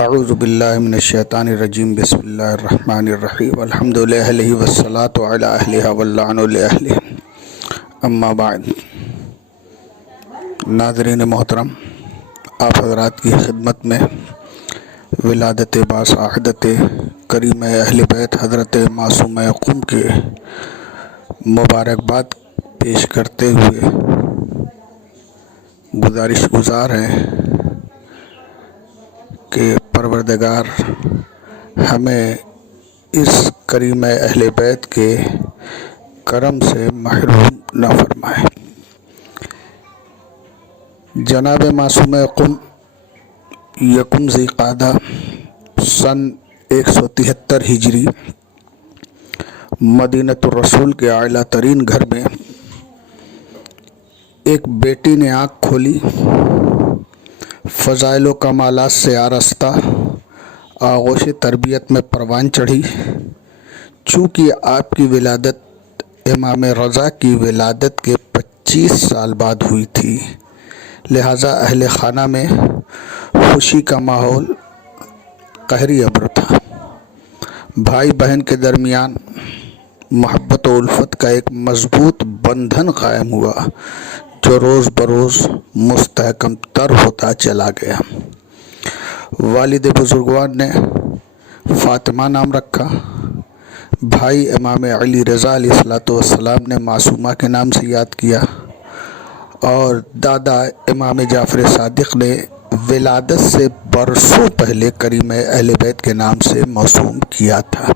اعوذ باللہ من الشیطان الرجیم بسم اللہ الرحمن الرحیم الحمد للہ والصلاة علی اہلہ واللعن لأہلہ اما بعد۔ ناظرین محترم، آپ حضرات کی خدمت میں ولادت باسعادت کریم اہل بیت حضرت معصوم قم کے مبارکباد پیش کرتے ہوئے گزارش گزار ہیں کہ پروردگار ہمیں اس کریم اہل بیت کے کرم سے محروم نہ فرمائے۔ جناب معصوم قم یکم ذی قعدہ سن 173 ہجری مدینۃ الرسول کے اعلیٰ ترین گھر میں ایک بیٹی نے آنکھ کھولی، فضائل و کمالات سے آراستہ، آغوش تربیت میں پروان چڑھی۔ چونکہ آپ کی ولادت امام رضا کی ولادت کے 25 سال بعد ہوئی تھی، لہٰذا اہل خانہ میں خوشی کا ماحول قہری ابر تھا۔ بھائی بہن کے درمیان محبت و الفت کا ایک مضبوط بندھن قائم ہوا جو روز بروز مستحکم تر ہوتا چلا گیا۔ والد بزرگوار نے فاطمہ نام رکھا، بھائی امام علی رضا علیہ السلام نے معصومہ کے نام سے یاد کیا، اور دادا امام جعفر صادق نے ولادت سے برسوں پہلے کریم اہل بیت کے نام سے موسوم کیا تھا۔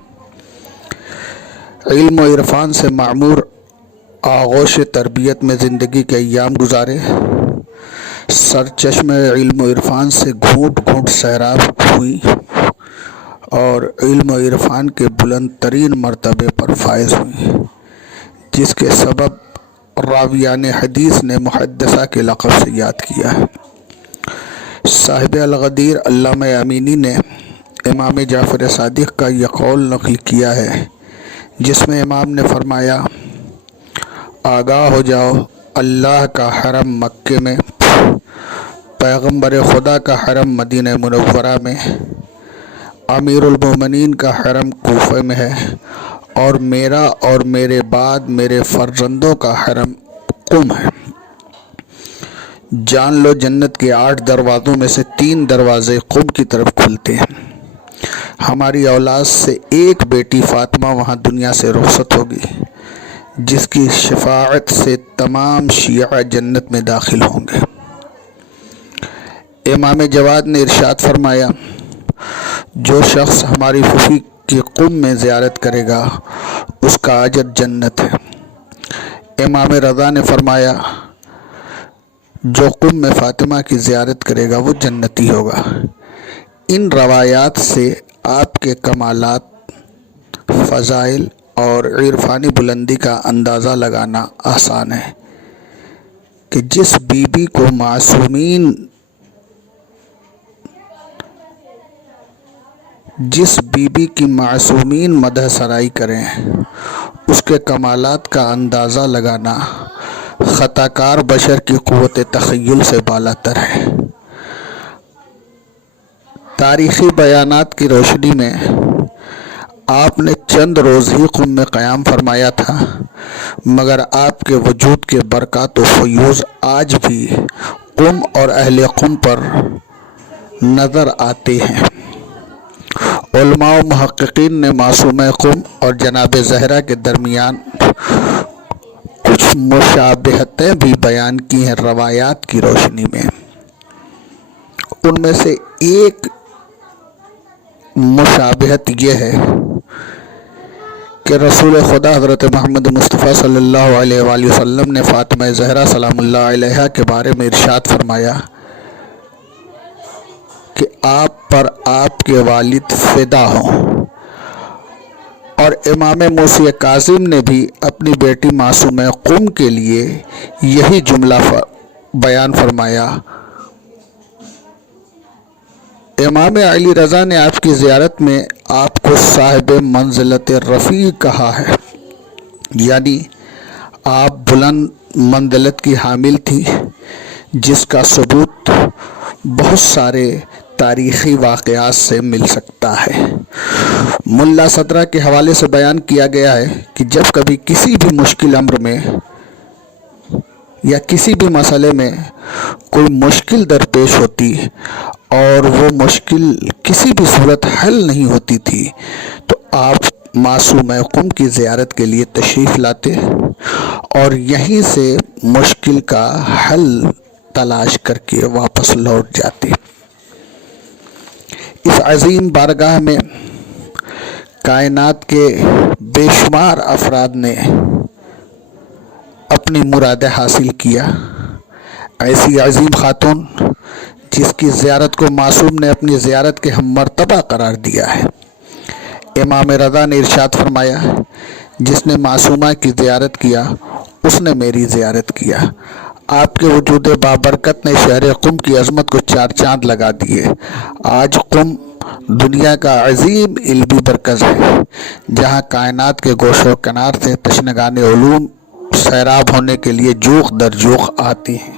علم و عرفان سے معمور آغوش تربیت میں زندگی کے ایام گزارے، سرچشمہ علم و عرفان سے گھونٹ گھونٹ سیراب ہوئی اور علم و عرفان کے بلند ترین مرتبے پر فائز ہوئی، جس کے سبب راویان حدیث نے محدثہ کے لقب سے یاد کیا ہے۔ صاحب الغدیر علامہ امینی نے امام جعفر صادق کا یہ قول نقل کیا ہے، جس میں امام نے فرمایا: آگاہ ہو جاؤ، اللہ کا حرم مکے میں، پیغمبر خدا کا حرم مدینہ منورہ میں، امیر المومنین کا حرم کوفہ میں ہے، اور میرا اور میرے بعد میرے فرزندوں کا حرم قم ہے۔ جان لو، جنت کے 8 دروازوں میں سے 3 دروازے قم کی طرف کھلتے ہیں۔ ہماری اولاد سے ایک بیٹی فاطمہ وہاں دنیا سے رخصت ہوگی، جس کی شفاعت سے تمام شیعہ جنت میں داخل ہوں گے۔ امام جواد نے ارشاد فرمایا: جو شخص ہماری پھوپھی کی قم میں زیارت کرے گا، اس کا اجر جنت ہے۔ امام رضا نے فرمایا: جو قم میں فاطمہ کی زیارت کرے گا وہ جنتی ہوگا۔ ان روایات سے آپ کے کمالات، فضائل اور عرفانی بلندی کا اندازہ لگانا آسان ہے کہ جس بی بی کی معصومین مدح سرائی کریں، اس کے کمالات کا اندازہ لگانا خطا کار بشر کی قوت تخیل سے بالاتر ہے۔ تاریخی بیانات کی روشنی میں آپ نے چند روز ہی قم میں قیام فرمایا تھا، مگر آپ کے وجود کے برکات و فیوز آج بھی قم اور اہل قم پر نظر آتے ہیں۔ علماء و محققین نے معصوم قم اور جناب زہرا کے درمیان کچھ مشابہتیں بھی بیان کی ہیں روایات کی روشنی میں۔ ان میں سے ایک مشابہت یہ ہے کہ رسول خدا حضرت محمد مصطفیٰ صلی اللہ علیہ وآلہ وسلم نے فاطمہ زہرا سلام اللہ علیہا کے بارے میں ارشاد فرمایا کہ آپ پر آپ کے والد فدا ہوں، اور امام موسی کاظم نے بھی اپنی بیٹی معصوم قم کے لیے یہی جملہ بیان فرمایا۔ امام علی رضا نے آپ کی زیارت میں آپ کو صاحب منزلت رفیع کہا ہے، یعنی آپ بلند منزلت کی حامل تھی، جس کا ثبوت بہت سارے تاریخی واقعات سے مل سکتا ہے۔ ملا صدرہ کے حوالے سے بیان کیا گیا ہے کہ جب کبھی کسی بھی مشکل امر میں یا کسی بھی مسئلے میں کوئی مشکل درپیش ہوتی اور وہ مشکل کسی بھی صورت حل نہیں ہوتی تھی تو آپ معصوم قم کی زیارت کے لیے تشریف لاتے اور یہیں سے مشکل کا حل تلاش کر کے واپس لوٹ جاتے۔ اس عظیم بارگاہ میں کائنات کے بے شمار افراد نے اپنی مرادیں حاصل کیا۔ ایسی عظیم خاتون جس کی زیارت کو معصوم نے اپنی زیارت کے ہم مرتبہ قرار دیا ہے۔ امام رضا نے ارشاد فرمایا، جس نے معصومہ کی زیارت کیا اس نے میری زیارت کیا۔ آپ کے وجود بابرکت نے شہر قم کی عظمت کو چار چاند لگا دیے۔ آج قم دنیا کا عظیم علمی مرکز ہے جہاں کائنات کے گوش و کنار سے تشنگان علوم سیراب ہونے کے لیے جوخ در جوخ آتی ہیں۔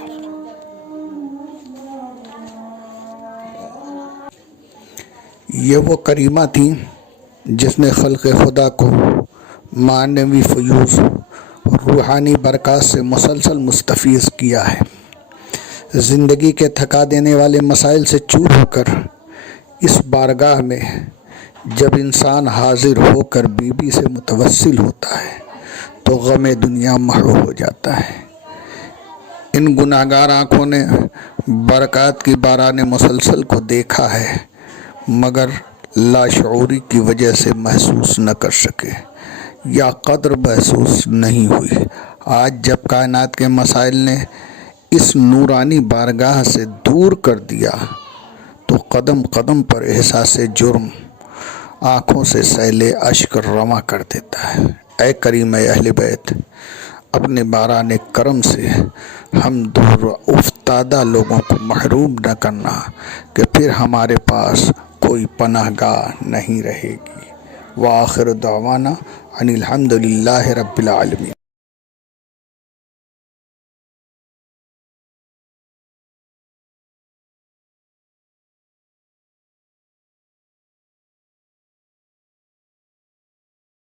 یہ وہ کریمہ تھیں جس نے خلق خدا کو معنوی فیوز روحانی برکات سے مسلسل مستفیض کیا ہے۔ زندگی کے تھکا دینے والے مسائل سے چور ہو کر اس بارگاہ میں جب انسان حاضر ہو کر بی بی سے متوسل ہوتا ہے تو غم دنیا محو ہو جاتا ہے۔ ان گناہگار آنکھوں نے برکات کی باران مسلسل کو دیکھا ہے مگر لاشعوری کی وجہ سے محسوس نہ کر سکے یا قدر محسوس نہیں ہوئی۔ آج جب کائنات کے مسائل نے اس نورانی بارگاہ سے دور کر دیا تو قدم قدم پر احساس جرم آنکھوں سے سیل اشک رواں کر دیتا ہے۔ اے کریم اہل بیت، اپنے باران کرم سے ہم دور افتادہ لوگوں کو محروم نہ کرنا کہ پھر ہمارے پاس کوئی پناہ گاہ نہیں رہے گی۔ وآخر دعوانا ان الحمد للہ رب العالمین۔